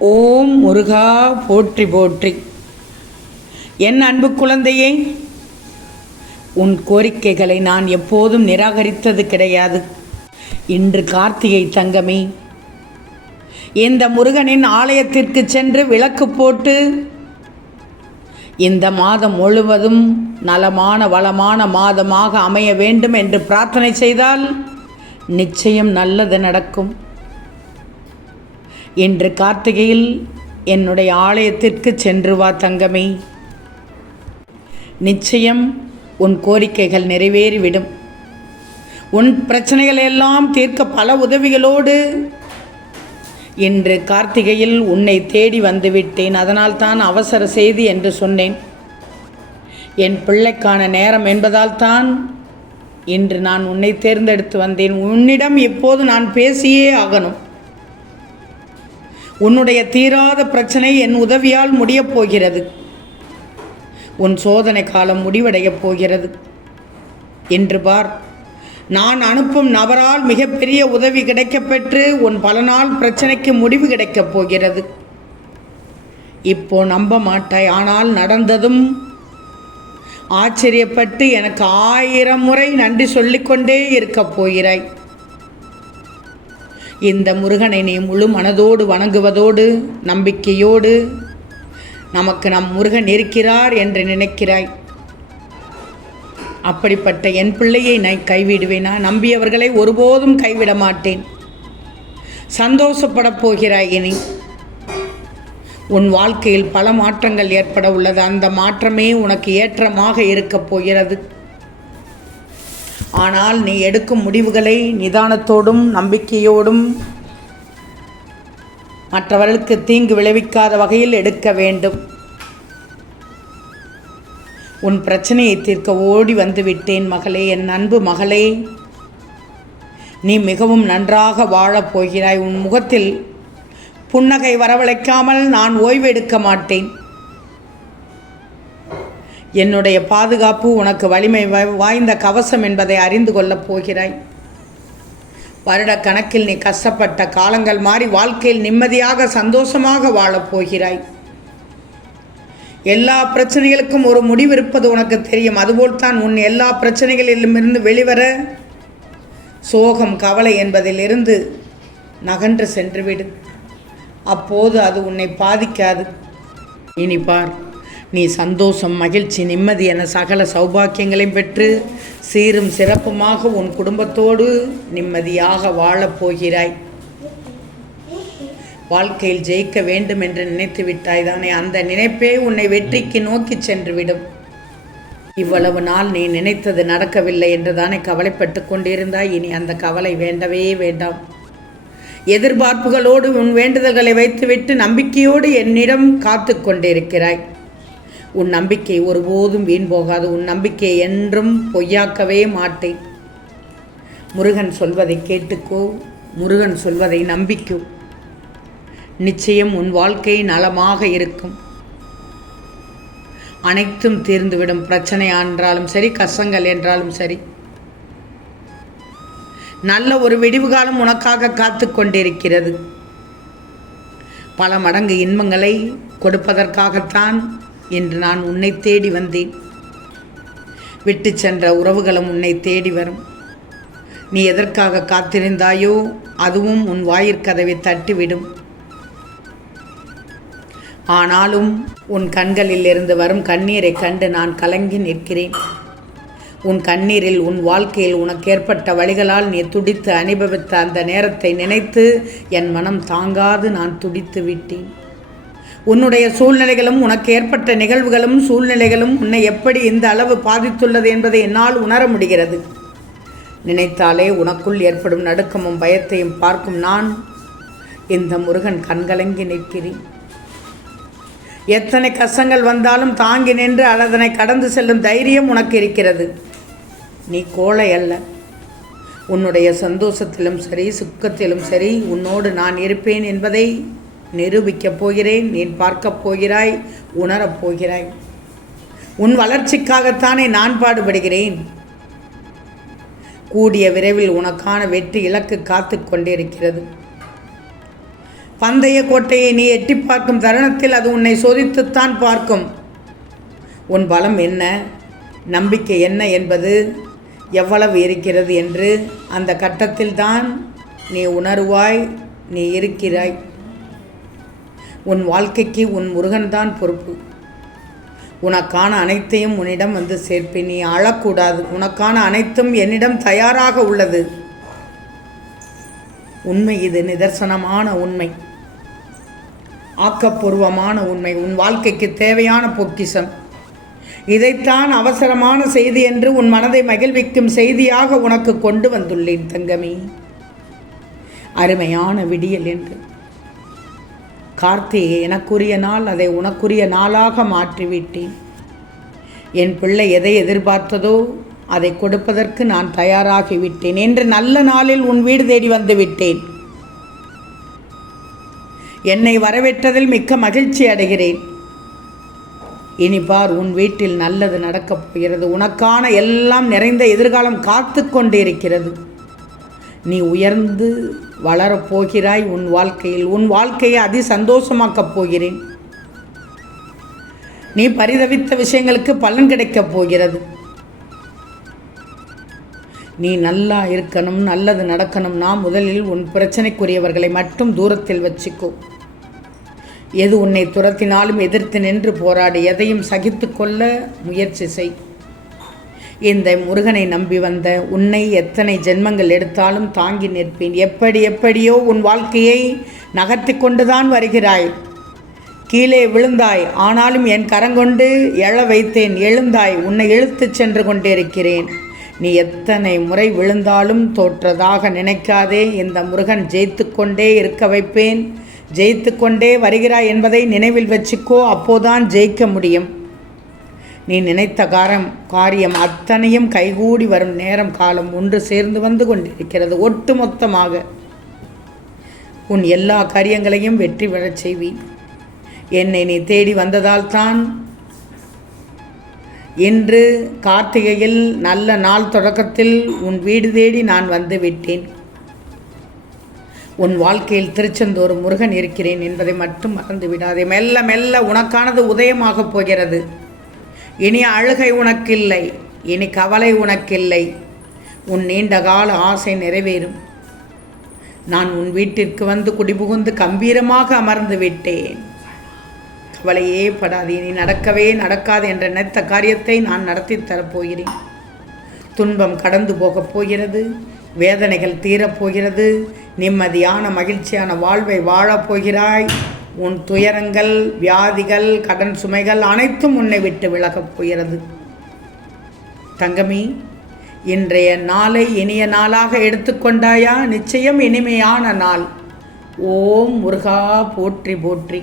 ஓம் முருகா போற்றி போற்றி. என் அன்பு குழந்தையே, உன் கோரிக்கைகளை நான் எப்போதும் நிராகரித்தது கிடையாது. இன்று கார்த்திகை தங்கமே, இந்த முருகனின் ஆலயத்திற்கு சென்று விளக்கு போட்டு இந்த மாதம் முழுவதும் நலமான வளமான மாதமாக அமைய வேண்டும் என்று பிரார்த்தனை செய்தால் நிச்சயம் நல்லது நடக்கும். இன்று கார்த்திகையில் என்னுடைய ஆலயத்திற்கு சென்று வா தங்கமே. நிச்சயம் உன் கோரிக்கைகள் நிறைவேறிவிடும். உன் பிரச்சனைகள் எல்லாம் தீர்க்க பல உதவிகளோடு இன்று கார்த்திகையில் உன்னை தேடி வந்துவிட்டேன். அதனால் தான் அவசர செய்தி என்று சொன்னேன். என் பிள்ளைக்கான நேரம் என்பதால் தான் இன்று நான் உன்னை தேர்ந்தெடுத்து வந்தேன். உன்னிடம் இப்போது நான் பேசியே ஆகணும். உன்னுடைய தீராத பிரச்சனை என் உதவியால் முடியப் போகிறது. உன் சோதனை காலம் முடிவடையப் போகிறது. என்று பார், நான் அனுப்பும் நபரால் மிகப்பெரிய உதவி கிடைக்கப்பெற்று உன் பல நாள் பிரச்சனைக்கு முடிவு கிடைக்கப் போகிறது. இப்போ நம்ப மாட்டாய், ஆனால் நடந்ததும் ஆச்சரியப்பட்டு எனக்கு 1000 முறை நன்றி சொல்லிக்கொண்டே இருக்கப் போகிறாய். இந்த முருகனை நீ முழு மனதோடு வணங்குவதோடு நம்பிக்கையோடு நமக்கு நம் முருகன் இருக்கிறார் என்று நினைக்கிறாய். அப்படிப்பட்ட என் பிள்ளையை நான் கைவிடுவேனா? நம்பியவர்களை ஒருபோதும் கைவிட மாட்டேன். சந்தோஷப்படப் போகிறாய். இனி உன் வாழ்க்கையில் பல மாற்றங்கள் ஏற்பட உள்ளது. அந்த மாற்றமே உனக்கு ஏற்றமாக இருக்கப் போகிறது. ஆனால் நீ எடுக்கும் முடிவுகளை நிதானத்தோடும் நம்பிக்கையோடும் மற்றவர்களுக்கு தீங்கு விளைவிக்காத வகையில் எடுக்க வேண்டும். உன் பிரச்சனையை தீர்க்க ஓடி வந்து விட்டேன் மகளே, என் அன்பு மகளே. நீ மிகவும் நன்றாக வாழப் போகிறாய். உன் முகத்தில் புன்னகை வரவழைக்காமல் நான் ஓய்வு எடுக்க மாட்டேன். என்னுடைய பாதுகாப்பு உனக்கு வலிமை வாய்ந்த கவசம் என்பதை அறிந்து கொள்ளப் போகிறாய். வருட கணக்கில் நீ கஷ்டப்பட்ட காலங்கள் மாறி வாழ்க்கையில் நிம்மதியாக சந்தோஷமாக வாழப் போகிறாய். எல்லா பிரச்சனைகளுக்கும் ஒரு முடிவு இருப்பது உனக்கு தெரியும். அதுபோல்தான் உன் எல்லா பிரச்சனைகளிலுமிருந்து வெளிவர சோகம் கவலை என்பதிலிருந்து நகன்று சென்றுவிடு. அப்போது அது உன்னை பாதிக்காது. இனி பார், நீ சந்தோஷம், மகிழ்ச்சி, நிம்மதி என சகல சௌபாக்கியங்களையும் பெற்று சீரும் சிறப்புமாக உன் குடும்பத்தோடு நிம்மதியாக வாழப் போகிறாய். வாழ்க்கையில் ஜெயிக்க வேண்டும் என்று நினைத்து விட்டாய் தானே? அந்த நினைப்பே உன்னை வெற்றிக்கு நோக்கி சென்றுவிடும். இவ்வளவு நாள் நீ நினைத்தது நடக்கவில்லை என்று தானே கவலைப்பட்டு கொண்டிருந்தாய். இனி அந்த கவலை வேண்டவே வேண்டாம். எதிர்பார்ப்புகளோடு உன் வேண்டுதல்களை வைத்துவிட்டு நம்பிக்கையோடு என்னிடம் காத்து கொண்டிருக்கிறாய். உன் நம்பிக்கை ஒருபோதும் வீண் போகாது. உன் நம்பிக்கையை என்றும் பொய்யாக்கவே மாட்டேன். முருகன் சொல்வதை கேட்டுக்கோ, முருகன் சொல்வதை நம்பிக்கோ. நிச்சயம் உன் வாழ்க்கை நலமாக இருக்கும். அனைத்தும் தீர்ந்துவிடும். பிரச்சனை என்றாலும் சரி, கஷ்டங்கள் என்றாலும் சரி, நல்ல ஒரு விடிவு காலம் உனக்காக காத்து கொண்டிருக்கிறது. பல மடங்கு இன்பங்களை கொடுப்பதற்காகத்தான் இன்று நான் உன்னை தேடி வந்தேன். விட்டு சென்ற உறவுகளும் உன்னை தேடி வரும். நீ எதற்காக காத்திருந்தாயோ அதுவும் உன் வாயிற்கதவை தட்டிவிடும். ஆனாலும் உன் கண்களில் இருந்து வரும் கண்ணீரை கண்டு நான் கலங்கி நிற்கிறேன். உன் கண்ணீரில் உன் வாழ்க்கையில் உனக்கு ஏற்பட்ட வழிகளால் நீ துடித்து அனுபவித்த அந்த நேரத்தை நினைத்து என் மனம் தாங்காது நான் துடித்து விட்டேன். உன்னுடைய சூழ்நிலைகளும் உனக்கு ஏற்பட்ட நிகழ்வுகளும் சூழ்நிலைகளும் உன்னை எப்படி இந்த அளவு பாதித்துள்ளது என்பதை என்னால் உணர முடிகிறது. நினைத்தாலே உனக்குள் ஏற்படும் நடுக்கமும் பயத்தையும் பார்க்கும் நான் இந்த முருகன் கண்கலங்கி நிற்கிறேன். எத்தனை கஷ்டங்கள் வந்தாலும் தாங்கி நின்று அதனை கடந்து செல்லும் தைரியம் உனக்கு இருக்கிறது. நீ கோழை அல்ல. உன்னுடைய சந்தோஷத்திலும் சரி, சுக்கத்திலும் சரி உன்னோடு நான் இருப்பேன் என்பதை நிரூபிக்கப் போகிறேன். நீ பார்க்கப் போகிறாய், உணரப் போகிறாய். உன் வளர்ச்சிக்காகத்தானே நான் பாடுபடுகிறேன். கூடிய விரைவில் உனக்கான வெற்றி இலக்கு காத்து கொண்டிருக்கிறது. பந்தய கோட்டையை நீ எட்டி பார்க்கும் தருணத்தில் அது உன்னை சோதித்துத்தான் பார்க்கும். உன் பலம் என்ன, நம்பிக்கை என்ன என்பது எவ்வளவு இருக்கிறது என்று அந்த கட்டத்தில்தான் நீ உணர்வாய். நீ இருக்கிறாய். உன் வாழ்க்கைக்கு உன் முருகன்தான் பொறுப்பு. உனக்கான அனைத்தையும் உன்னிடம் வந்து சேர்ப்பேன். நீ அழக்கூடாது. உனக்கான அனைத்தும் என்னிடம் தயாராக உள்ளது. உண்மை இது, நிதர்சனமான உண்மை, ஆக்கப்பூர்வமான உண்மை, உன் வாழ்க்கைக்கு தேவையான பொக்கிஷம். இதைத்தான் அவசரமான செய்தி என்று உன் மனதை மகிழ்விக்கும் செய்தியாக உனக்கு கொண்டு வந்துள்ளேன் தங்கமே. அருமையான விடியல் என்று கார்த்திகை எனக்குரிய நாள், அதை உனக்குரிய நாளாக மாற்றிவிட்டேன். என் பிள்ளை எதை எதிர்பார்த்ததோ அதை கொடுப்பதற்கு நான் தயாராகிவிட்டேன் என்று நல்ல நாளில் உன் வீடு தேடி வந்து விட்டேன். என்னை வரவேற்றதில் மிக்க மகிழ்ச்சி அடைகிறேன். இனி பார், உன் வீட்டில் நல்லது நடக்கப் போகிறது. உனக்கான எல்லாம் நிறைந்த எதிர்காலம் காத்து கொண்டிருக்கிறது. நீ உயர்ந்து வளரப்போகிறாய். உன் வாழ்க்கையை அதி சந்தோஷமாக்கப் போகிறேன். நீ பரிதவித்த விஷயங்களுக்கு பலன் கிடைக்கப் போகிறது. நீ நல்லா இருக்கணும், நல்லது நடக்கணும்னா முதலில் உன் பிரச்சனைக்குரியவர்களை மட்டும் தூரத்தில் வச்சுக்கோ. எது உன்னை துரத்தினாலும் எதிர்த்து நின்று போராடி எதையும் சகித்து கொள்ள முயற்சி செய். இந்த முருகனை நம்பி வந்த உன்னை எத்தனை ஜென்மங்கள் எடுத்தாலும் தாங்கி நிற்பேன். எப்படியோ உன் வாழ்க்கையை நகர்த்தி கொண்டுதான் வருகிறாய். கீழே விழுந்தாய், ஆனாலும் என் கரங்கொண்டு எழ வைத்தேன். எழுந்தாய், உன்னை இழுத்துச் சென்று கொண்டிருக்கிறேன். நீ எத்தனை முறை விழுந்தாலும் தோற்றதாக நினைக்காதே. இந்த முருகன் ஜெயித்து கொண்டே இருக்க வைப்பேன். ஜெயித்து கொண்டே வருகிறாய் என்பதை நினைவில் வச்சுக்கோ. அப்போதான் ஜெயிக்க முடியும். நீ நினைத்த காரியம் அத்தனையும் கைகூடி வரும் நேரம் காலம் ஒன்று சேர்ந்து வந்து கொண்டிருக்கிறது. ஒட்டுமொத்தமாக உன் எல்லா காரியங்களையும் வெற்றி பெறச் செய்வேன். என்னை நீ தேடி வந்ததால் தான் இன்று கார்த்திகையில் நல்ல நாள் தொடக்கத்தில் உன் வீடு தேடி நான் வந்து விட்டேன். உன் வாழ்க்கையில் திருச்செந்தூர் முருகன் இருக்கிறேன் என்பதை மட்டும் மறந்து விடாதே. மெல்ல மெல்ல உனக்கானது உதயமாகப் போகிறது. இனி அழுகை உனக்கில்லை, இனி கவலை உனக்கில்லை. உன் நீண்ட கால ஆசை நிறைவேறும். நான் உன் வீட்டிற்கு வந்து குடிபுகுந்து கம்பீரமாக அமர்ந்து விட்டேன். கவலையே படாது. இனி நடக்கவே நடக்காது என்ற நினைத்த காரியத்தை நான் நடத்தி தரப்போகிறேன். துன்பம் கடந்து போகப் போகிறது. வேதனைகள் தீரப்போகிறது. நிம்மதியான மகிழ்ச்சியான வாழ்வை வாழப்போகிறாய். உன் துயரங்கள், வியாதிகள், கடன் சுமைகள் அனைத்தும் உன்னை விட்டு விலகப் போகிறது. தங்கமி, இன்றைய நாளை இனிய நாளாக எடுத்துக்கொண்டாயா? நிச்சயம் இனிமையான நாள். ஓம் முருகா போற்றி போற்றி.